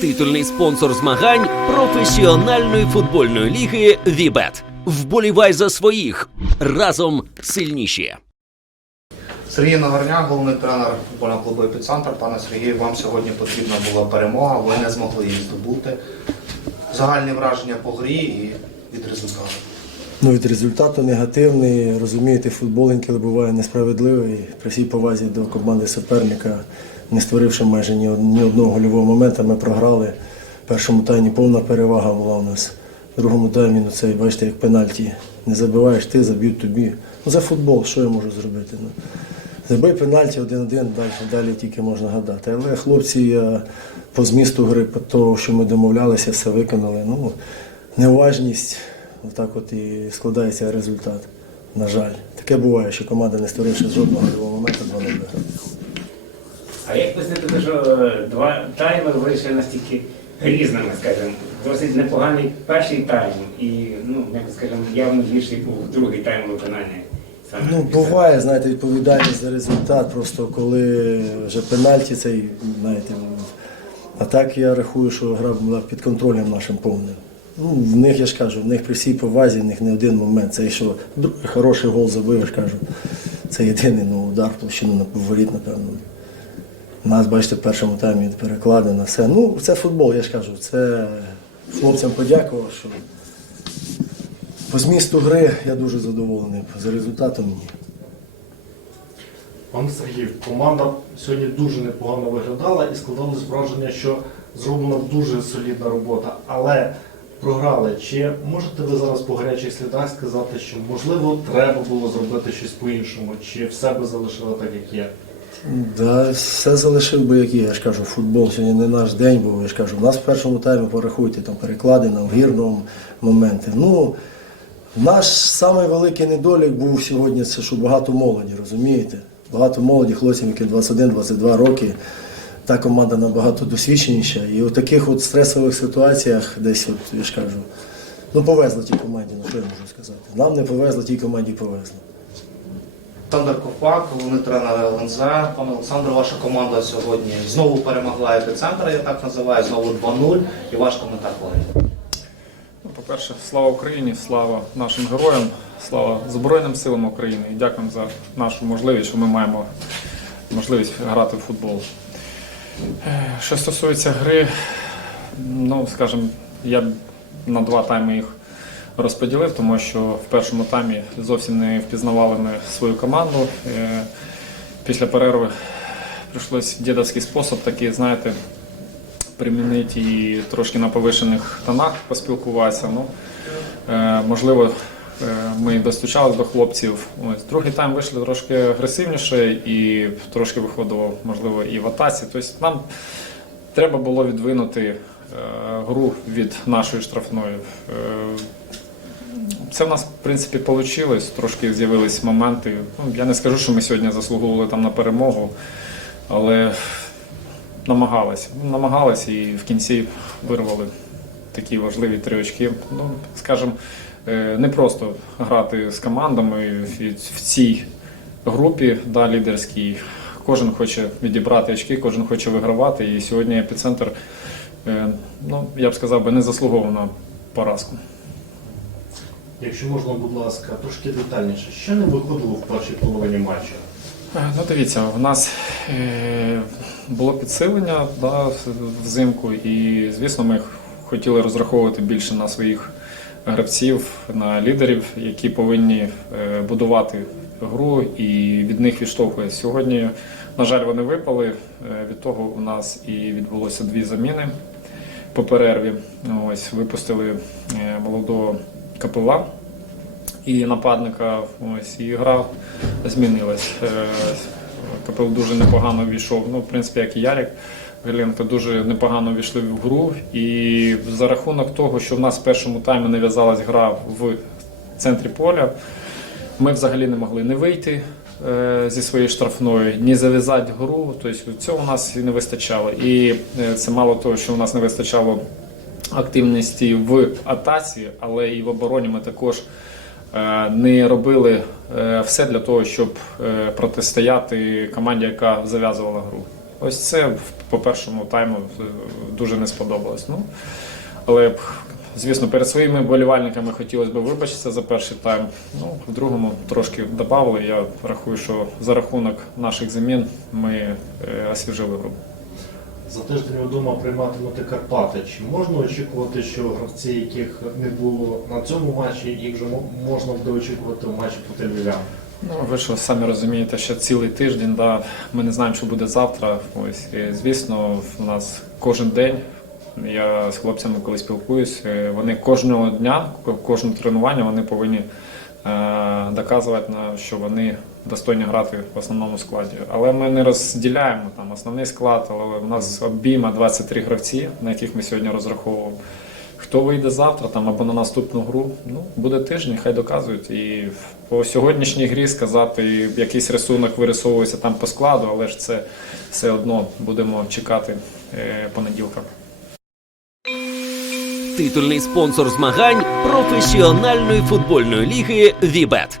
Титульний спонсор змагань професіональної футбольної ліги Вібет. Вболівай за своїх разом сильніші. Сергій Нагорняк, головний тренер футбольного клубу «Епіцентр». Пане Сергію, вам сьогодні потрібна була перемога, ви не змогли її здобути. Загальні враження по грі і від результату. Ну, від результату негативний. Розумієте, футбол інколи буває несправедливий. При всій повазі до команди суперника, не створивши майже ні, одного гольового моменту, ми програли. В першому таймі повна перевага була у нас. В другому таймі, ну це бачите, як пенальті. Не забиваєш ти, заб'ють тобі. Ну це футбол, що я можу зробити? Ну, забий пенальті один-один, далі, далі тільки можна гадати. Але хлопці по змісту гри, по того, що ми домовлялися, все виконали. Ну, неуважність, отак от і складається результат. На жаль. Таке буває, що команда не створивши жодного моменту, два не. А як пояснити, те, що е, два тайми вийшли настільки різними, скажімо, досить непоганий перший тайм і, ну, як скажімо, явно гірший був другий тайм виконання. Саме Ну, буває, знаєте, відповідальність за результат, просто коли вже пенальті цей, знаєте, а так я рахую, що гра була під контролем нашим повним. Ну, в них, я ж кажу, в них при всій повазі, в них не один момент. Це що хороший гол забив, я ж кажу. Це єдиний ну, удар площину на воріт, напевно. Нас, бачите, в першому таймі перекладено все. Ну, це футбол, я ж кажу. Це хлопцям подякував, що по змісту гри я дуже задоволений. За результатом ні. Пане Сергію, команда сьогодні дуже непогано виглядала і складалось враження, що зроблена дуже солідна робота. Але програли. Чи можете ви зараз по гарячих слідах сказати, що можливо треба було зробити щось по-іншому, чи все би залишили так, як є? Да, все залишив би як є. Я ж кажу, футбол сьогодні не наш день, бо я ж кажу, у нас в першому таймі порахуйте там переклади на гірному моменти. Ну, наш самий великий недолік був сьогодні, це що багато молоді, розумієте? Багато молоді, хлопців, які 21-22 роки. Та команда набагато досвідченіша. І у таких от стресових ситуаціях десь, от, я ж кажу, ну повезло тій команді, ну що я можу сказати. Нам не повезло, тій команді повезло. Олександр Ковпак, головний тренер ЛНЗ. Пане Олександр, ваша команда сьогодні знову перемогла епіцентр, я так називаю, знову 2-0. І ваш коментар грі. Ну, По-перше, слава Україні, слава нашим героям, слава Збройним силам України і дякуємо за нашу можливість, що ми маємо можливість грати в футбол. Е, Що стосується гри, ну, скажімо, я на два тайми їх розподілив, тому що в першому таймі зовсім не впізнавали ми свою команду. Е, Після перерви прийшлось дідовський спосіб, такий, знаєте, примінити і трошки на повишених тонах поспілкуватися. Ну, е, можливо, е, ми достучались до хлопців. Ось другий тайм вийшли трошки агресивніше і трошки виходило, можливо, і в атаці. Тобто нам треба було відвинути гру від нашої штрафної. Це в нас, в принципі, вийшло. Трошки з'явились моменти. Ну, я не скажу, що ми сьогодні заслуговували там на перемогу, але намагались. Намагались і в кінці вирвали такі важливі три очки. Ну, скажімо, е, не просто грати з командами в- цій групі да, лідерській. Кожен хоче відібрати очки, кожен хоче вигравати. І сьогодні епіцентр, е, ну, я б сказав би, не заслуговував на поразку. Якщо можна, будь ласка, трошки детальніше, що не виходило в першій половині матчу? Е, Ну, дивіться, у нас е, було підсилення да, взимку, і, звісно, ми хотіли розраховувати більше на своїх гравців, на лідерів, які повинні е, будувати гру і від них відштовхує. Сьогодні, на жаль, вони випали. Від того у нас і відбулося дві заміни по перерві. Ось випустили молодого Капила і нападника. Ось і гра змінилась. Е, Капел дуже непогано війшов. Ну, в принципі, як і Ярик. Галінка дуже непогано війшли в гру. І за рахунок того, що в нас в першому таймі нав'язалась гра в центрі поля, ми взагалі не могли не вийти е, зі своєї штрафної, ні зав'язати гру. Тобто цього у нас і не вистачало. І е, це мало того, що у нас не вистачало активності в атаці, але і в обороні ми також не робили е, все для того, щоб е, протистояти команді, яка зав'язувала гру. Ось це по першому тайму е, дуже не сподобалось. Ну, але звісно, перед своїми болівальниками хотілося б вибачитися за перший тайм. Ну, в другому трошки додали. Я рахую, що за рахунок наших замін ми е, освіжили гру. За тиждень вдома прийматимете Карпати. Чи можна очікувати, що гравці, яких не було на цьому матчі, їх вже можна буде очікувати в матчі проти Львів'ян? Ну, ви що самі розумієте, що цілий тиждень, да, ми не знаємо, що буде завтра. Ось, і, звісно, у нас кожен день. Я з хлопцями, коли спілкуюсь, е, вони кожного дня, ко- кожне тренування вони повинні е, доказувати, на, що вони достойні грати в основному складі. Але ми не розділяємо там основний склад, але у нас обійма 23 гравці, на яких ми сьогодні розраховували. Хто вийде завтра там або на наступну гру, ну буде тиждень, хай доказують. І по сьогоднішній грі сказати, якийсь рисунок вирисовується там по складу, але ж це все одно будемо чекати е, понеділка. Титульний спонсор змагань професіональної футбольної ліги Вібет.